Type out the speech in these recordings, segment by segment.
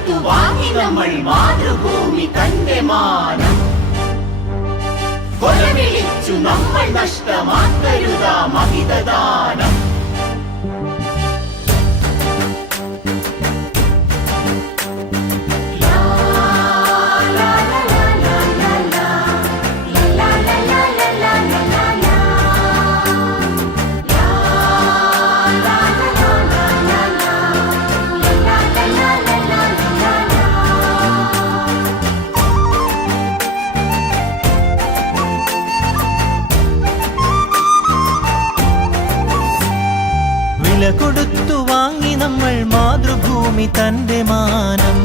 കൊടുത്തു വാങ്ങി നമ്മൾ മാതൃഭൂമി തന്റെ മാനം. കൊലവിളിച്ചു നമ്മൾ നഷ്ടമാക്കരുതാ മഹിതദാനം. വില കൊടുത്തു വാങ്ങി നമ്മൾ മാതൃഭൂമി തന്റെ മാനം.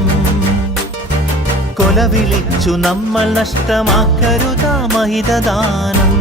കൊലവിളിച്ചു നമ്മൾ നഷ്ടമാക്കരുതാ മഹിതദാനം.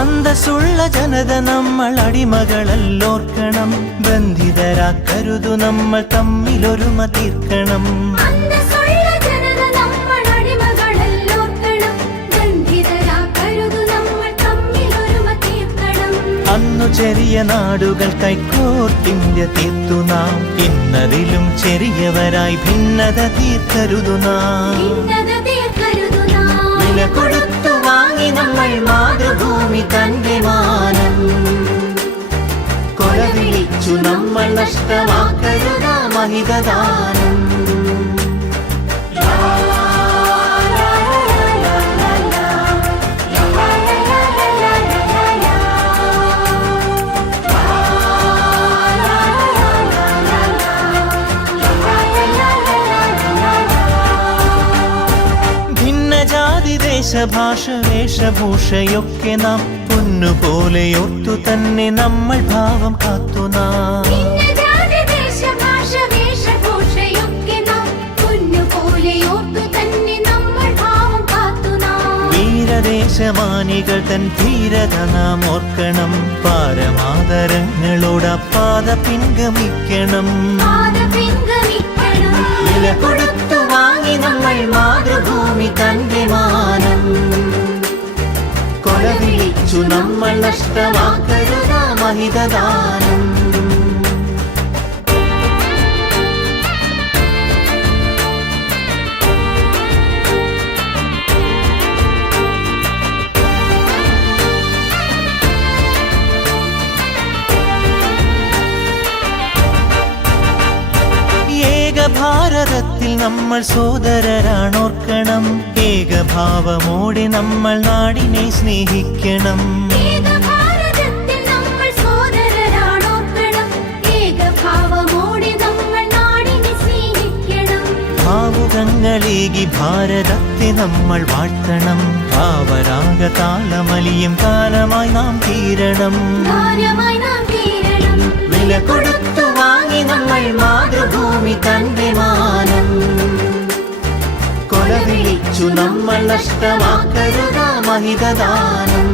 അന്തസ്സുള്ള ജനത നമ്മൾ അടിമകളല്ലോർക്കണം. ബന്ധിതരാക്കരുതു നമ്മൾ തമ്മിലൊരുമ തീർക്കണം. അന്നു ചെറിയ നാടുകൾ കൈക്കോർത്തിന്ത്യ തീർത്തു നാം. ഇന്നതിലും ചെറിയവരായി ഭിന്നത തീർക്കരുതു നാം. വില കൊടുത്തു വാങ്ങി നമ്മൾ മാതൃഭൂമി തന്റെ മാനം. കൊലവിളിച്ചു നമ്മൾ നഷ്ടമാക്കരുതാ മഹിതദാനം. ദേശഭാഷ വേഷഭൂഷയൊക്കെ നാം പൊന്നുപോലെ ഓർത്തു തന്നെ നമ്മൾ ഭാവം കാത്തു നാം. വീരദേശമാനികൾ തൻ ധീരത നാം ഓർക്കണം. പാരമാദരങ്ങളോട് പാത പിൻഗമിക്കണം. വില കൊടുത്തു വാങ്ങി നമ്മൾ മാതൃഭൂമി തന്റെ മാനം. കൊലവിളിച്ചു നമ്മൾ നഷ്ടമാക്കരുതാ മഹിതദാനം. ഭാരതത്തിൽ നമ്മൾ സോദരരാണോർക്കണം. ഏകഭാവമോടെ നമ്മൾ നാടിനെ സ്നേഹിക്കണം. ഭാവുകങ്ങളേകി ഭാരതത്തെ നമ്മൾ വാഴ്ത്തണം. ഭാവരാഗ താളമലിയും കാലമായി നാം തീരണം. വില കൊടുത്തു വാങ്ങി നമ്മൾ മാതൃഭൂമി തന്റെ മാനം. കൊലവിളിച്ചു നമ്മൾ നഷ്ടമാക്കരുതാ മഹിതദാനം.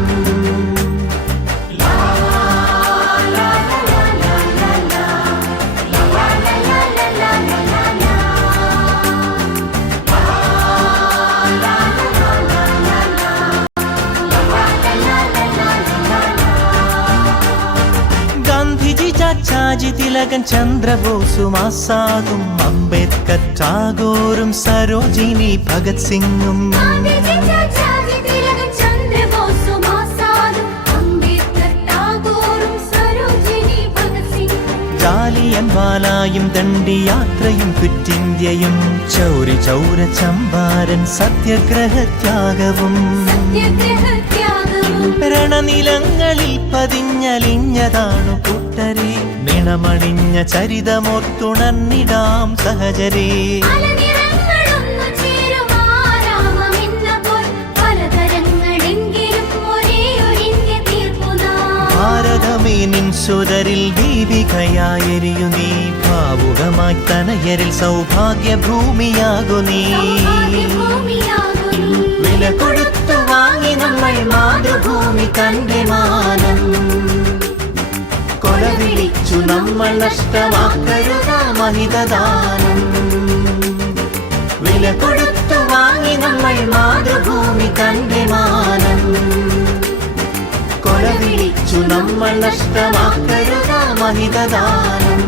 ചാച്ചാജി തിലകൻ ചന്ദ്രബോസും ആസാദും അംബേദ്കർ ടാഗോറും സരോജിനി ഭഗത് സിംഗും ജാലിയൻവാലായും ദണ്ഡിയാത്രയും ക്വിറ്റിന്ത്യയും ചൗരി ചൗര ചമ്പാരൻ സത്യഗ്രഹത്യാഗവും രണനിലങ്ങളിൽ പതിഞ്ഞലിഞ്ഞതാണു കൂട്ടരെ. നിണമണിഞ്ഞ ചരിതമോർത്തുണർന്നിടാം സഹചരേ. ഭാരതമേ നിൻ സുതരിൽ ദീപികയായെരിയു നീ ഭാവുകമായി തനയരിൽ സൗഭാഗ്യഭൂമിയാകു നീ വില കൊടുത്തു വാങ്ങി നമ്മൾ മാതൃഭൂമി തന്റെ മാനം കൊല വിളിച്ചു നമ്മൾ നഷ്ടമാക്കരുത മഹിതദാനം വില കൊടുത്തു വാങ്ങി നമ്മൾ മാതൃഭൂമി തന്റെ മാനം കൊല വിളിച്ചു നമ്മൾ നഷ്ടമാക്കരുത മഹിതദാനം